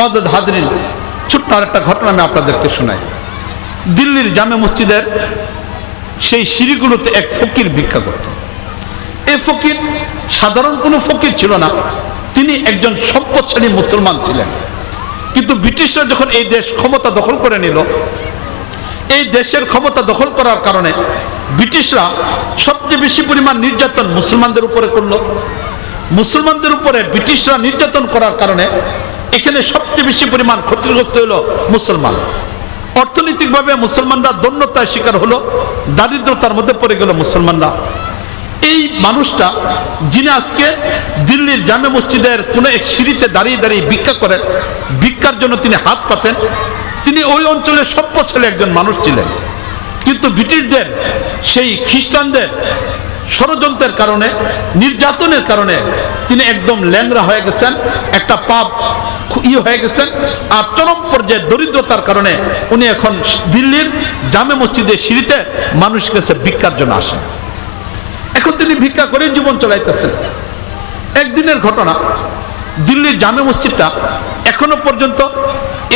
মুআজ্জাজ হাজরিন, ছোট্ট আর একটা ঘটনা আমি আপনাদেরকে শোনাই। দিল্লির জামে মসজিদের সেই সিঁড়িগুলোতে এক ফকির ভিক্ষা করত। এই ফকির সাধারণ কোনো ফকির ছিল না, তিনি একজন সম্পদশালী মুসলমান ছিলেন। কিন্তু ব্রিটিশরা যখন এই দেশ ক্ষমতা দখল করে নিল, এই দেশের ক্ষমতা দখল করার কারণে ব্রিটিশরা সবচেয়ে বেশি পরিমাণ নির্যাতন মুসলমানদের উপরে করলো। মুসলমানদের উপরে ব্রিটিশরা নির্যাতন করার কারণে এখানে সবচেয়ে বেশি পরিমাণ ক্ষতিগ্রস্ত হলো মুসলমান। অর্থনৈতিকভাবে মুসলমানরা দৈন্যতার শিকার হলো, দারিদ্রতার মধ্যে পড়ে গেল মুসলমানরা। এই মানুষটা, যিনি আজকে দিল্লির জামে মসজিদের কোনো এক সিঁড়িতে দাঁড়িয়ে দাঁড়িয়ে ভিক্ষা করেন, ভিক্ষার জন্য তিনি হাত পাতেন, তিনি ওই অঞ্চলের সম্পদশালী একজন মানুষ ছিলেন। কিন্তু ব্রিটিশদের সেই খ্রিস্টানদের ষড়যন্ত্রের কারণে, নির্যাতনের কারণে তিনি একদম ল্যাংড়া হয়ে গেছেন, একটা পাপ হয়ে গেছেন। আর চরম পর্যায়ে দরিদ্রতার কারণে উনি এখন দিল্লির জামে মসজিদের সিঁড়িতে মানুষের কাছে ভিক্ষার জন্য আসেন। এখন তিনি ভিক্ষা করে জীবন চালাইতেছেন। একদিনের ঘটনা, দিল্লির জামে মসজিদটা এখনো পর্যন্ত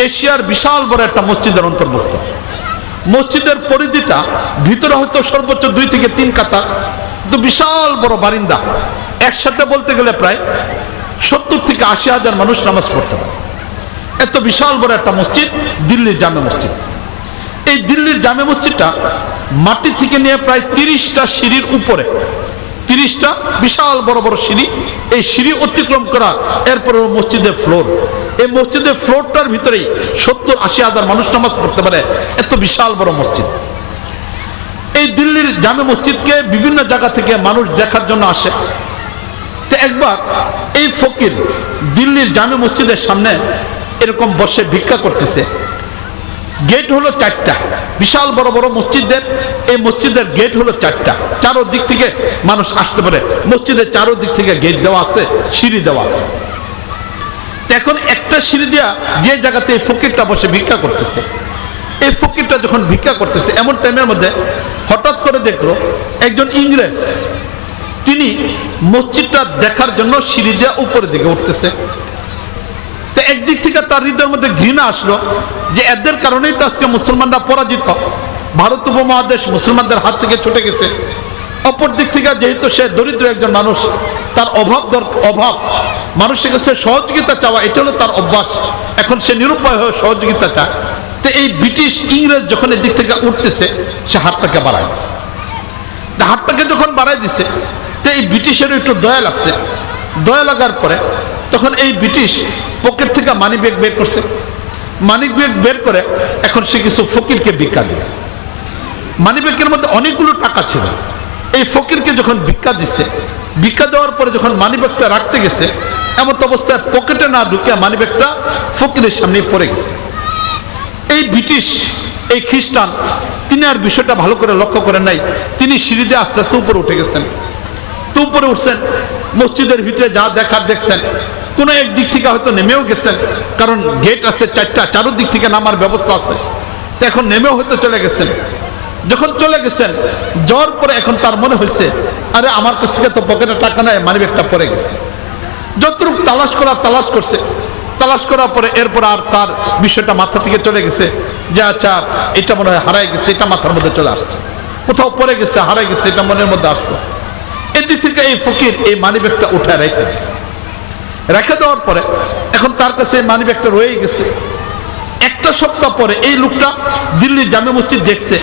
এশিয়ার বিশাল বড় একটা মসজিদের অন্তর্ভুক্ত। মসজিদের পরিধিটা ভিতরে হয়তো সর্বোচ্চ 2 থেকে 3 কাতা, তো বিশাল বড় বারিন্দা। একসাথে বলতে গেলে প্রায় 70 থেকে 80 হাজার মানুষ নামাজ পড়তে পারে। এত বিশাল বড় একটা মসজিদ দিল্লির জামে মসজিদ। এই দিল্লির জামে মসজিদটা মাটি থেকে নিয়ে প্রায় 30টা সিঁড়ির উপরে, 30টা বিশাল বড় বড় সিঁড়ি। এই সিঁড়ি অতিক্রম করা, এরপরে মসজিদের ফ্লোর। এই মসজিদের ফ্লোরটার ভিতরেই 70-80 হাজার মানুষ নামাজ পড়তে পারে, এত বিশাল বড় মসজিদ। এই দিল্লির জামে মসজিদকে বিভিন্ন জায়গা থেকে মানুষ দেখার জন্য আসে। তো একবার এই ফকির দিল্লির জামে মসজিদের সামনে এরকম বসে ভিক্ষা করতেছে। গেট হলো 4টা, বিশাল বড় বড় মসজিদের এই মসজিদের গেট হলো 4টা। চারোদিক থেকে মানুষ আসতে পারে। মসজিদের চারোদিক থেকে গেট দেওয়া আছে, সিঁড়ি দেওয়া আছে। এখন একটা সিঁড়ি দিয়া যে জায়গাতে এই ফকিরটা বসে ভিক্ষা করতেছে, এই ফকিরটা যখন ভিক্ষা করতেছে, এমন টাইমের মধ্যে হঠাৎ করে দেখলো একজন ইংরেজ, তিনি মসজিদটা দেখার জন্য সিঁড়ি দিয়ে উপরের দিকে উঠতেছে। তো একদিক থেকে তার হৃদয়ের মধ্যে ঘৃণা আসলো যে এদের কারণেই তো আজকে মুসলমানরা পরাজিত, ভারত উপমহাদেশ মুসলমানদের হাত থেকে ছুটে গেছে। অপর দিক থেকে যেহেতু সে দরিদ্র একজন মানুষ, তার অভাব মানুষের কাছে সহযোগিতা চাওয়া, এটা হলো তার অভ্যাস। এখন সে নিরুপায় হয়ে সহযোগিতা চায়। তো এই ব্রিটিশ ইংরেজ যখন এদিক থেকে উঠতেছে, সে হাতটাকে বাড়ায় দিছে। হাতটাকে যখন বাড়ায় দিছে, তো এই ব্রিটিশেরও একটু দয়া লাগছে। দয়া লাগার পরে তখন এই ব্রিটিশ পকেট থেকে মানি ব্যাগ বের করছে। মানি ব্যাগ বের করে এখন সে কিছু ফকিরকে ভিক্ষা দিল। মানি ব্যাগের মধ্যে অনেকগুলো টাকা ছিল। এই ফকিরকে যখন ভিক্ষা দিছে, ভিক্ষা দেওয়ার পরে যখন মানি ব্যাগটা রাখতে গেছে, এমন অবস্থায় পকেটে না ঢুকে মানি ব্যাগটা ফকিরের সামনে পড়ে গেছে। এই ব্রিটিশ, এই খ্রিস্টান, তিনি আর বিষয়টা ভালো করে লক্ষ্য করেন নাই। তিনি সিঁড়ি দিয়ে আস্তে আস্তে উপরে উঠে গেছেন। তো উপরে উঠছেন, মসজিদের ভিতরে যা দেখার দেখছেন। কোনো এক দিক থেকে হয়তো নেমেও গেছেন, কারণ গেট আছে 4টা, চারোদিক থেকে নামার ব্যবস্থা আছে। তো এখন নেমেও হয়তো চলে গেছেন। যখন চলে গেছেন, যাওয়ার পরে এখন তার মনে হয়েছে, আরে আমার কাছ থেকে তো পকেটে টাকা নাই, মানি ব্যাগটা পড়ে গেছে। যতটুকু তালাশ করছে, তালাশ করার পরে এরপর আর তার বিষয়টা মাথা থেকে চলে গেছে যে আচ্ছা এটা মনে হয় হারাই গেছে, এটা মাথার মধ্যে চলে আসছে। কোথাও পড়ে গেছে, হারাই গেছে, এটা মনের মধ্যে আসলো। এদিক থেকে এই ফকির এই মানি ব্যাগটা উঠে রেখে দিচ্ছে। রেখে দেওয়ার পরে এখন তার কাছে এই মানি ব্যাগটা রয়ে গেছে। একটা সপ্তাহ পরে এই লোকটা দিল্লির জামে মসজিদ দেখছে।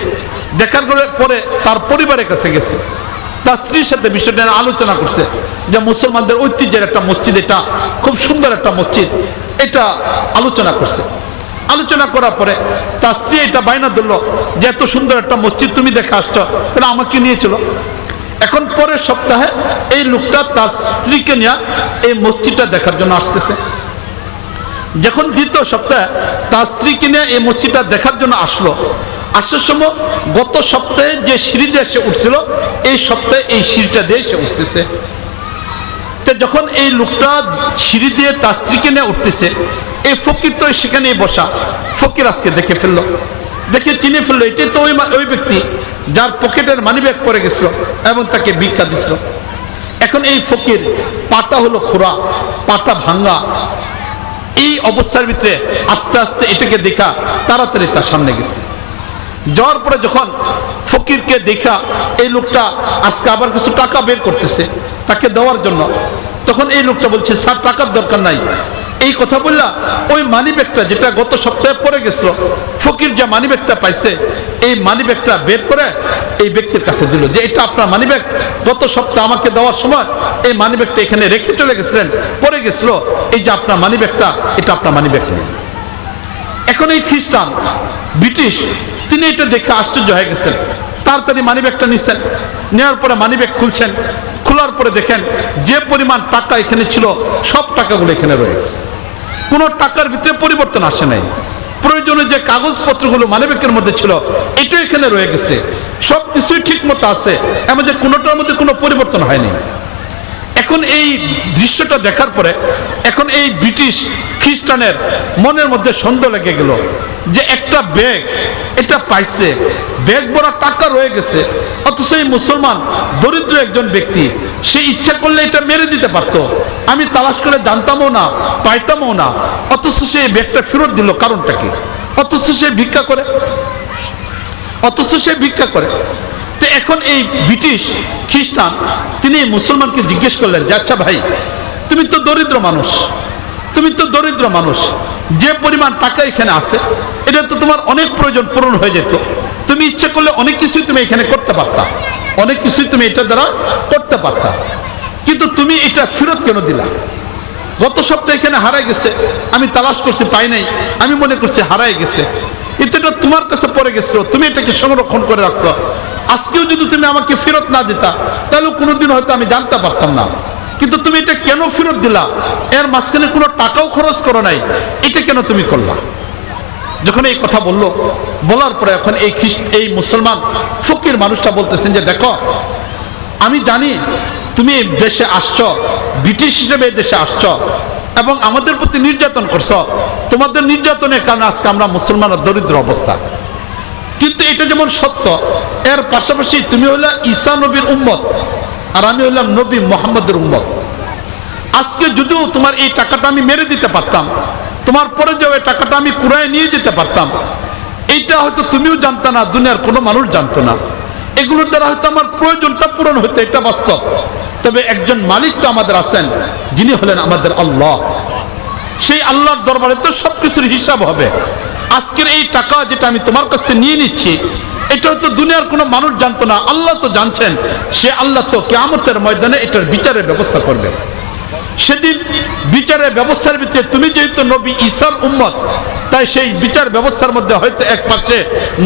দেখার পরে তার পরিবারের কাছে গেছে, তার স্ত্রীর সাথে বিষয়টা আলোচনা করছে যে মুসলমানদের ঐতিহ্যের একটা মসজিদ, এটা খুব সুন্দর একটা মসজিদ, এটা আলোচনা করছে। আলোচনা করার পরে তার স্ত্রী এটা বায়না ধরলো যে এত সুন্দর একটা মসজিদ তুমি দেখে আসছো, তাহলে আমাকে নিয়ে চলো। এখন পরের সপ্তাহে এই লোকটা তার স্ত্রীকে নিয়ে এই মসজিদটা দেখার জন্য আসতেছে। যখন দ্বিতীয় সপ্তাহে তার স্ত্রীকে নিয়ে এই মসজিদটা দেখার জন্য আসলো, আসার সময় গত সপ্তাহে যে সিঁড়ি দিয়ে সে উঠছিল, এই সপ্তাহে এই সিঁড়িটা দিয়ে সে উঠতেছে। তো যখন এই লোকটা সিঁড়ি দিয়ে তার স্ত্রীকে নিয়ে উঠতেছে, এই ফকির তো সেখানেই বসা। ফকির আজকে দেখে ফেললো, দেখে চিনে ফেললো এটাই তো ওই ব্যক্তি যার পকেটের মানি ব্যাগ পরে গেছিল এবং তাকে ভিক্ষা দিছিল। এখন এই ফকির পাটা হলো খোঁড়া, পাটা ভাঙ্গা, এই অবস্থার ভিতরে আস্তে আস্তে এটাকে দেখা তাড়াতাড়ি তার সামনে গেছে। যাওয়ার পরে যখন ফকিরকে দেখা এই লোকটা আজকে আবার কিছু টাকা বের করতেছে তাকে দেওয়ার জন্য, তখন এই লোকটা বলছে স্যার টাকার দরকার নাই। এই কথা বললা ওই মানি ব্যাগটা যেটা গত সপ্তাহে পরে গেছিল, ফকির যে মানি ব্যাগটা পাইছে এই মানি ব্যাগটা বের করে এই ব্যক্তির কাছে দিল যে এটা আপনার মানি ব্যাগ, গত সপ্তাহে আমাকে দেওয়ার সময় এই মানি ব্যাগটা এখানে রেখে চলে গেছিলেন, পরে গেছিল, এই যে আপনার মানি ব্যাগটা, এটা আপনার মানি ব্যাগ নেই। এখন এই খ্রিস্টান ব্রিটিশ তিনি এটা দেখে আশ্চর্য হয়ে গেছেন, তাড়াতাড়ি মানি ব্যাগটা নিচ্ছেন, নেওয়ার পরে মানি ব্যাগ খুলছেন, খোলার পরে দেখেন যে পরিমাণ টাকা এখানে ছিল সব টাকাগুলো এখানে রয়ে গেছে, কোনো টাকার ভিতরে পরিবর্তন আসে নাই। প্রয়োজনে যে কাগজপত্রগুলো মানিব্যাগের মধ্যে ছিল এটা এখানে রয়ে গেছে, সব কিছুই ঠিক মতো আছে, এমন যে কোনোটার মধ্যে কোনো পরিবর্তন হয়নি। এখন এই দৃশ্যটা দেখার পরে এখন এই ব্রিটিশ খ্রিস্টানের মনের মধ্যে সন্দেহ লেগে গেল যে একটা ব্যাগ এটা পাইছে, ব্যাগ ভরা টাকা রয়ে গেছে, অথচ এই মুসলমান দরিদ্র একজন ব্যক্তি সে ইচ্ছা করলে এটা মেরে দিতে পারতো, আমি তালাশ করে জানতামও না পাইতামও না, অথচ সে ব্যাগটা ফেরত দিল কারণটা কি? অথচ সে ভিক্ষা করে। তো এখন এই ব্রিটিশ খ্রিস্টান তিনি মুসলমানকে জিজ্ঞেস করলেন যে আচ্ছা ভাই তুমি তো দরিদ্র মানুষ, যে পরিমাণ টাকা এখানে আছে এটা তো তোমার অনেক প্রয়োজন পূরণ হয়ে যেত, তুমি ইচ্ছে করলে অনেক কিছুই তুমি এখানে করতে পারতা, অনেক কিছুই তুমি এটা দ্বারা করতে পারতা, কিন্তু তুমি এটা ফেরত কেন দিলা? গত সপ্তাহে এখানে হারাই গেছে, আমি তালাশ করছি পাই নাই, আমি মনে করছি হারাই গেছে, এটা তোমার কাছে পড়ে গেছিল, তুমি এটাকে সংরক্ষণ করে রাখছো, আজকেও যদি তুমি আমাকে ফেরত না দিতা তাহলে কোনোদিন হয়তো আমি জানতে পারতাম না, কিন্তু তুমি এটা কেন ফেরত দিলা? এর মাঝখানে কোনো টাকাও খরচ করো নাই, এটা কেন তুমি করলা? যখন এই কথা বলার পরে এখন এই মুসলমান ফকির মানুষটা বলতেছেন যে দেখো আমি জানি তুমি দেশে আসছো, ব্রিটিশ হিসেবে দেশে আসছো এবং আমাদের প্রতি নির্যাতন করছো, তোমাদের নির্যাতনের কারণে আজকে আমরা মুসলমানের দরিদ্র অবস্থা, কিন্তু এটা যেমন সত্য এর পাশাপাশি তুমি হইলা ঈসা নবীর উম্মত আর আমি হইলাম নবী মুহাম্মদের উম্মত। আজকে যদিও তোমার এই টাকাটা আমি মেরে দিতে পারতাম, তোমার পরে যাও এই টাকাটা আমি কুড়ায় নিয়ে যেতে পারতাম, এইটা হয়তো তুমিও জানতো না, দুনিয়ার কোনো মানুষ জানতো না, এগুলোর দ্বারা হয়তো আমার প্রয়োজনটা পূরণ হতো, এটা বাস্তব। তবে একজন মালিক তো আমাদের আছেন যিনি হলেন আমাদের আল্লাহ, সেই আল্লাহর দরবারে তো সবকিছুর হিসাব হবে। আজকের এই টাকা যেটা আমি তোমার কাছ থেকে নিয়ে নিচ্ছি এটা হয়তো দুনিয়ার কোনো মানুষ জানতো না, আল্লাহ তো জানছেন, সে আল্লাহ তো কিয়ামতের ময়দানে এটার বিচারের ব্যবস্থা করবে। সেদিন বিচারের ব্যবস্থার ভিতরে তুমি যেহেতু নবী ঈসার উম্মত, তাই সেই বিচার ব্যবস্থার মধ্যে হয়তো এক পাশে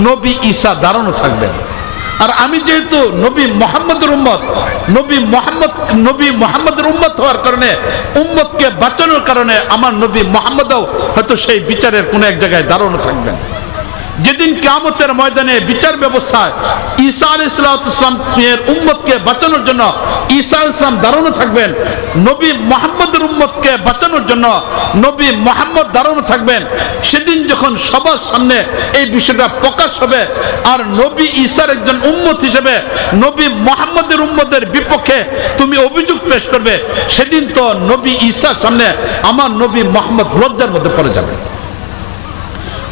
নবী ঈসা দাঁড়ানো থাকবেন, আর আমি যেহেতু নবী মুহাম্মদের উম্মত, নবী মুহাম্মদের উম্মত হওয়ার কারণে, উম্মতকে বাঁচানোর কারণে আমার নবী মুহাম্মদও হয়তো সেই বিচারের কোনো এক জায়গায় দাঁড়ানো থাকবেন। যেদিন কিয়ামতের ময়দানে বিচার ব্যবস্থায় ঈসা আলাইহিস সালামের উম্মতকে বাঁচানোর জন্য ঈসা আলাইহিস সালাম দাঁড়ানো থাকবেন, নবী মুহাম্মদের উম্মতকে বাঁচানোর জন্য নবী মুহাম্মদ দাঁড়ানো থাকবেন, সেদিন যখন সবার সামনে এই বিষয়টা প্রকাশ হবে আর নবী ঈসার একজন উম্মত হিসেবে নবী মুহাম্মদের উম্মতের বিপক্ষে তুমি অভিযোগ পেশ করবে, সেদিন তো নবী ঈসার সামনে আমার নবী মুহাম্মদ লজ্জার মধ্যে পড়ে যাবে,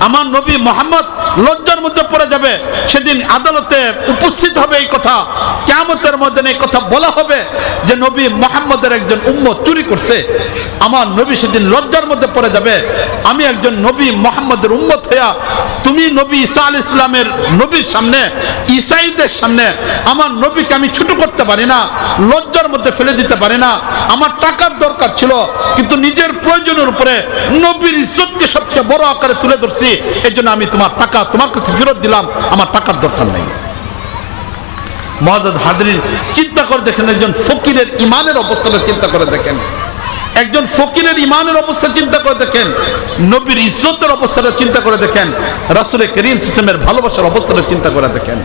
আমার নবী মুহাম্মদ লজ্জার মধ্যে পড়ে যাবে। সেদিন আদালতে উপস্থিত হবে এই কথা, কিয়ামতের ময়দানে এই কথা বলা হবে যে নবী মুহাম্মদের একজন উম্মত চুরি করছে, আমার নবী সেদিন লজ্জার মধ্যে পড়ে যাবে। আমি একজন নবী মুহাম্মদের উম্মত হইয়া তুমি নবী ঈসা আলাইহিস সালামের নবীর সামনে, ঈসাইদের সামনে আমার নবীকে আমি ছোট করতে পারি না, লজ্জার মধ্যে ফেলে দিতে পারি না। আমার টাকার দরকার ছিল, কিন্তু নিজের প্রয়োজনের উপরে নবীর ইজ্জতকে সবচেয়ে বড় আকারে তুলে ধরছি, এই জন্য আমি তোমার টাকা তোমার কাছে ফেরত দিলাম, আমার টাকার দরকার নেই। মুআজ্জাজ হাজরিন, চিন্তা করে দেখেন একজন ফকিরের ইমানের অবস্থাটা চিন্তা করে দেখেন, একজন ফকিরের ইমানের অবস্থা চিন্তা করে দেখেন, নবীর ইজ্জতের অবস্থাটা চিন্তা করে দেখেন, রাসূল করিম সিস্টেমের ভালোবাসার অবস্থাটা চিন্তা করে দেখেন।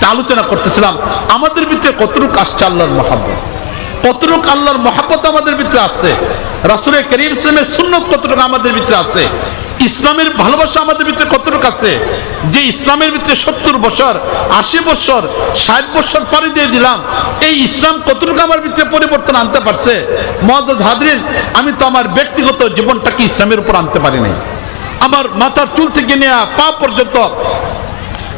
তা আলোচনা করতেছিলাম আমাদের ভিতরে কতটুকু আসছে আল্লাহর মহব্বত, কতটুকু আল্লাহর মহব্বত আমাদের ভিতরে আছে, রাসূল করিম সিস্টেমের সুন্নত কতটুকু আমাদের ভিতরে আছে, ইসলামের ভালোবাসা আমাদের ভিতরে কতটুকু আছে যে ইসলামের ভিতরে 70 বছর 80 বছর 60 বছর পাড়ি দিয়ে দিলাম, এই ইসলাম কতটুকু আমার ভিতরে পরিবর্তন আনতে পারছে? মুআজ্জাজ হাজরিন, আমি তো আমার ব্যক্তিগত জীবনটাকে ইসলামের উপর আনতে পারি নাই। আমার মাথার চুল থেকে নিয়ে পা পর্যন্ত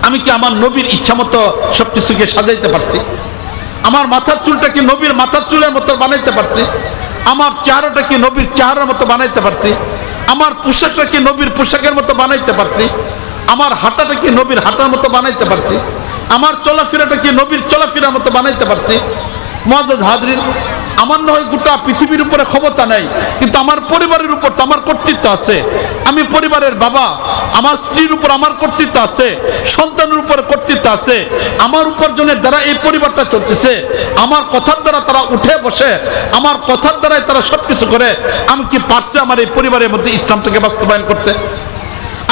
আমি কি আমার নবীর ইচ্ছা মতো সবকিছুকে সাজাইতে পারছি? আমার মাথার চুলটাকে নবীর মাথার চুলের মতো বানাইতে পারছি? আমার চেহারাটাকে নবীর চেহারার মতো বানাইতে পারছি? আমার পোশাকটাকে নবীর পোশাকের মতো বানাইতে পারছি? আমার হাঁটাটাকে নবীর হাঁটার মতো বানাইতে পারছি? আমার চলাফেরাটাকে নবীর চলাফেরার মতো বানাইতে পারছি? মুআজ্জাজ হাজরিন, আমার নয় গোটা পৃথিবীর উপরে ক্ষমতা নাই, কিন্তু আমার পরিবারের উপর তো আমার কর্তৃত্ব আছে। আমি পরিবারের বাবা, আমার স্ত্রীর উপর আমার কর্তৃত্ব আছে, সন্তানের উপর কর্তৃত্ব আছে। আমার উপার্জনের দ্বারা এই পরিবারটা চলতেছে। আমার কথার দ্বারা তারা উঠে বসে, আমার কথার দ্বারাই তারা সবকিছু করে। আমি কি পারছি আমার এই পরিবারের মধ্যে ইসলামটাকে বাস্তবায়ন করতে?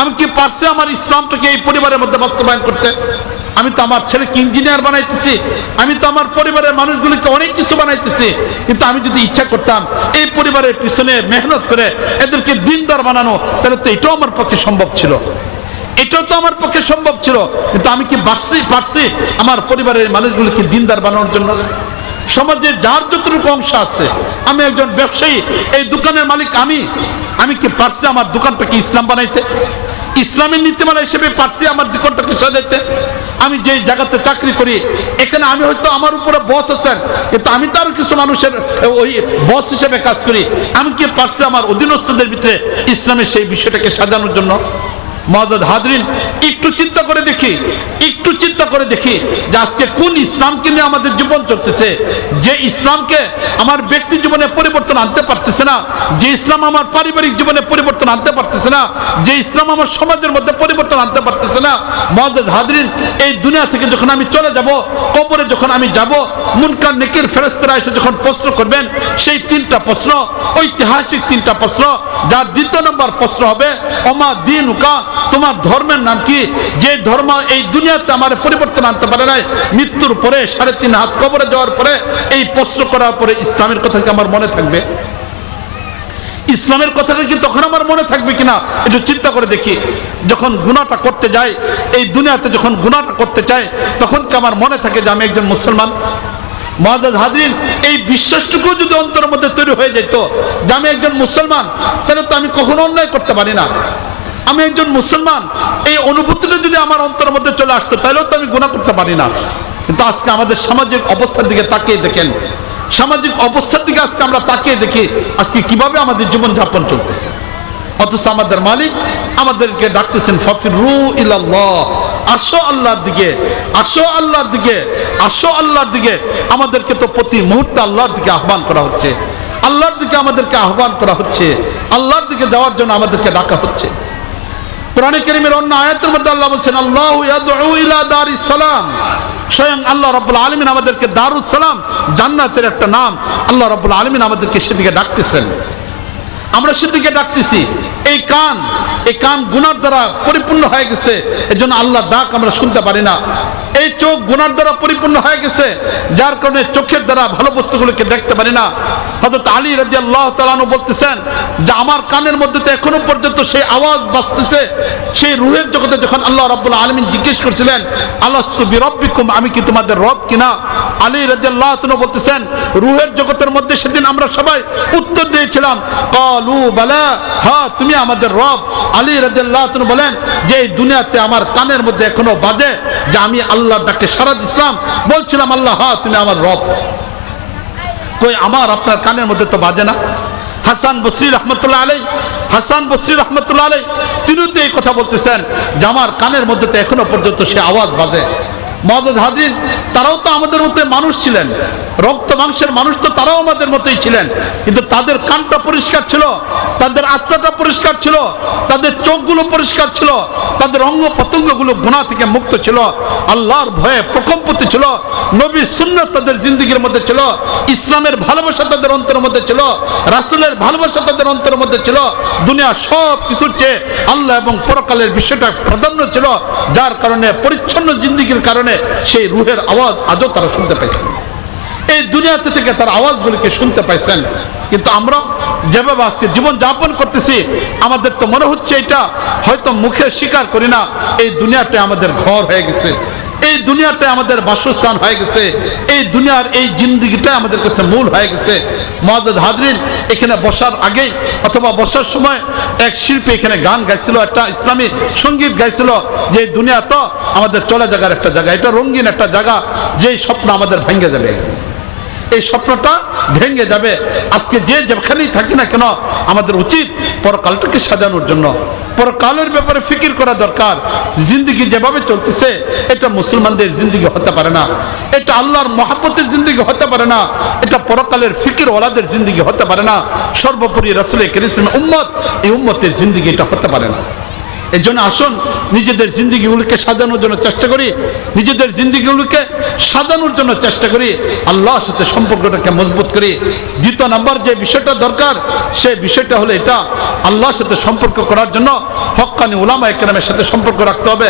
আমি কি পারছি আমার ইসলামটাকে এই পরিবারের মধ্যে বাস্তবায়ন করতে? আমি তো আমার ছেলেকে ইঞ্জিনিয়ার বানাইতেছি, আমি তো আমার পরিবারের মানুষগুলিকে অনেক কিছু বানাইতেছি, কিন্তু আমি যদি ইচ্ছা করতাম এই পরিবারের পিছনে মেহনত করে এদেরকে দিনদার বানানো, তাহলে তো এটাও আমার পক্ষে সম্ভব ছিল। এটাও তো আমার পক্ষে সম্ভব ছিল, কিন্তু আমি কি পারছি আমার পরিবারের মানুষগুলিকে দিনদার বানানোর জন্য? সমাজে যার যতটুকু অংশ আছে, আমি একজন ব্যবসায়ী, এই দোকানের মালিক আমি কি পারছি আমার দোকানটাকে ইসলাম বানাইতে? ইসলামের নীতিমালা হিসেবে পারছি আমার দোকানটাকে সাজাইতে? আমি যে জায়গাতে চাকরি করি, এখানে আমি হয়তো আমার উপরে বস আছেন, কিন্তু আমি তো আরো কিছু মানুষের ওই বস হিসেবে কাজ করি। আমি কি পারছি আমার অধীনস্থদের ভিতরে ইসলামের সেই বিষয়টাকে সাজানোর জন্য? মুআজ্জাজ হাজরিন, একটু চিন্তা করে দেখি যে আজকে কোন ইসলামকে নিয়ে আমাদের জীবন চলতেছে, যে ইসলামকে আমার ব্যক্তি জীবনে পরিবর্তন আনতে পারতেছে না, যে ইসলাম আমার পারিবারিক জীবনে পরিবর্তন আনতে পারতেছে না, যে ইসলাম আমার সমাজের মধ্যে পরিবর্তন আনতে পারতেছে না। মুআজ্জাজ হাজরিন, এই দুনিয়া থেকে যখন আমি চলে যাব, কবরে যখন আমি যাব, মুনকার নেকির ফেরেশতারা এসে যখন প্রশ্ন করবেন, সেই 3টা প্রশ্ন, ঐতিহাসিক 3টা প্রশ্ন, যার 2 নম্বর প্রশ্ন হবে ওমা দীনুকা, তোমার ধর্মের নাম কি? যে ধর্ম এই দুনিয়াতে আমার পরিবর্তন আনতে পারে নাই, মৃত্যুর পরে 3.5 হাত কবরে যাওয়ার পরে এই প্রশ্ন করার পরে ইসলামের কথা কি আমার মনে থাকবে? ইসলামের কথাটা কি তখন আমার মনে থাকবে কিনা একটু চিন্তা করে দেখি। যখন গুনাহটা করতে যাই, এই দুনিয়াতে যখন গুনাহটা করতে চাই, তখন কি আমার মনে থাকে যে আমি একজন মুসলমান? মুআজ্জাজ হাজরিন, এই বিশ্বাসটুকু যদি অন্তরের মধ্যে তৈরি হয়ে যেত যে আমি একজন মুসলমান, তাহলে তো আমি কখনো অন্যায় করতে পারি না। আমি একজন মুসলমান, এই অনুভূতিটা যদি আমার অন্তরের মধ্যে চলে আসতো, তাহলেও তো আমি গুনাহ করতে পারি না। কিন্তু আজকে আমাদের সামাজিক অবস্থার দিকে তাকিয়ে দেখেন, সামাজিক অবস্থার দিকে আজকে আমরা তাকিয়ে দেখি আজকে কিভাবে আমাদের জীবনযাপন চলতেছে। অথচ আমাদের মালিক আমাদেরকে ডাকতেছেন ফাফিরু ইলাল্লাহ, আসো আল্লাহর দিকে, আসো আল্লাহর দিকে, আসো আল্লাহর দিকে। আমাদেরকে তো প্রতি মুহূর্তে আল্লাহর দিকে আহ্বান করা হচ্ছে, আল্লাহর দিকে আমাদেরকে আহ্বান করা হচ্ছে, আল্লাহর দিকে যাওয়ার জন্য আমাদেরকে ডাকা হচ্ছে। কোরআনে কারীমের অন্য আয়াতের মধ্যে আল্লাহ বলছেন আল্লাহু ইয়াদউ ইলা দারিস সালাম, স্বয়ং আল্লাহ রাব্বুল আলামিন আমাদেরকে দারুস সালাম, জান্নাতের একটা নাম, আল্লাহ রাব্বুল আলামিন আমাদেরকে সেদিকে ডাকতেছেন। আমরা সেদিকে ডাকতেছি। এই কান গুনার দ্বারা পরিপূর্ণ হয়ে গেছে, এজন্য আল্লাহর ডাক আমরা শুনতে পারি না। এই চোখ গুনার দ্বারা পরিপূর্ণ হয়ে গেছে, যার কারণে চোখের দ্বারা ভালো বস্তুগুলোকে দেখতে পারি না। হযরত আলী রাদিয়াল্লাহু তাআলা আনহু বলতেছেন যে আমার কানের মধ্যে তো এখনো পর্যন্ত সেই আওয়াজ বাজতেছে, সেই রূহের জগতে যখন আল্লাহ রাব্বুল আলামিন জিজ্ঞেস করেছিলেন আলাস্তু বিরাব্বিকুম, আমি কি তোমাদের রব কিনা? আলী রাদিয়াল্লাহু তাআলা বলতেছেন রূহের জগতের মধ্যে সেদিন আমরা সবাই উত্তর দিয়েছিলাম ক্বালু বালা, হ্যাঁ তুমি আমাদের রব। আলী রাদিয়াল্লাহু তাআলা বলেন যে এই দুনিয়াতে আমার কানের মধ্যে এখনো বাজে যে আমি আল্লাহর ডাকে সাড়া দিছিলাম, বলছিলাম আল্লাহ হ্যাঁ তুমি আমার রব। কই আমার আপনার কানের মধ্যে তো বাজে না। হাসান বসরি রহমতুল্লাহ আলাই তিনিও তো এই কথা বলতেছেন যে আমার কানের মধ্যে তো এখনো পর্যন্ত সে আওয়াজ বাজে। মুআজ্জাজ হাজরিন, তারাও তো আমাদের মতো মানুষ ছিলেন, রক্ত মাংসের মানুষ তো তারাও আমাদের মতোই ছিলেন, কিন্তু তাদের কানটা পরিষ্কার ছিল, তাদের আত্মাটা পরিষ্কার ছিল, তাদের চোখগুলো পরিষ্কার ছিল, তাদের অঙ্গ প্রত্যঙ্গগুলো গুনাহ থেকে মুক্ত ছিল, আল্লাহর ভয়ে প্রকম্পিত ছিল, নবীর সুন্নাত তাদের জিন্দেগির মধ্যে ছিল, ইসলামের ভালোবাসা তাদের অন্তরের মধ্যে ছিল, রাসূলের ভালোবাসা তাদের অন্তরের মধ্যে ছিল। দুনিয়া সব কিছুর চেয়ে আল্লাহ এবং পরকালের বিষয়টা প্রাধান্য ছিল, যার কারণে পরিচ্ছন্ন জিন্দেগির কারণে সেই রূহের আওয়াজ আজও তারা শুনতে পাইছে। এই দুনিয়াতে থেকে তার আওয়াজগুলিকে শুনতে পাইছেন। কিন্তু আমরা যেভাবে আজকে জীবন যাপন করতেছি, আমাদের তো মনে হচ্ছে এটা হয়তো মুখে স্বীকার করি না, এই দুনিয়াটা আমাদের ঘর হয়ে গেছে, এই দুনিয়াটা আমাদের বাসস্থান হয়ে গেছে, এই দুনিয়ার এই জিন্দেগিটা আমাদের কাছে মূল হয়ে গেছে। মুআজ্জাজ হাজরিন, এখানে বসার আগেই অথবা বসার সময় এক শিল্পী এখানে গান গাইছিল, একটা ইসলামী সঙ্গীত গাইছিল যে এই দুনিয়া তো আমাদের চলে যাওয়ার একটা জায়গা, এটা রঙিন একটা জায়গা, যেই স্বপ্ন আমাদের ভেঙে যাবে, এই স্বপ্নটা ভেঙে যাবে। আজকে যে যেখানেই থাকি না কেন, আমাদের উচিত পরকালটাকে সাজানোর জন্য পরকালের ব্যাপারে ফিকির করা দরকার। জিন্দেগি যেভাবে চলতেছে এটা মুসলমানদের জিন্দেগি হতে পারে না, এটা আল্লাহর মহব্বতের জিন্দেগি হতে পারে না, এটা পরকালের ফিকির ওয়ালাদের জিন্দেগি হতে পারে না। সর্বোপরি রাসূল কারীম উম্মত, এই উম্মতের জিন্দেগি এটা হতে পারে না। এই জন্য আসুন নিজেদের জিন্দেগিগুলিকে সাজানোর জন্য চেষ্টা করি, নিজেদের জিন্দেগিগুলিকে সাজানোর জন্য চেষ্টা করি, আল্লাহর সাথে সম্পর্কটাকে মজবুত করি। দ্বিতীয় নাম্বার যে বিষয়টা দরকার, সেই বিষয়টা হলো এটা, আল্লাহর সাথে সম্পর্ক করার জন্য হক্কানি উলামায়ে কেরামের সাথে সম্পর্ক রাখতে হবে।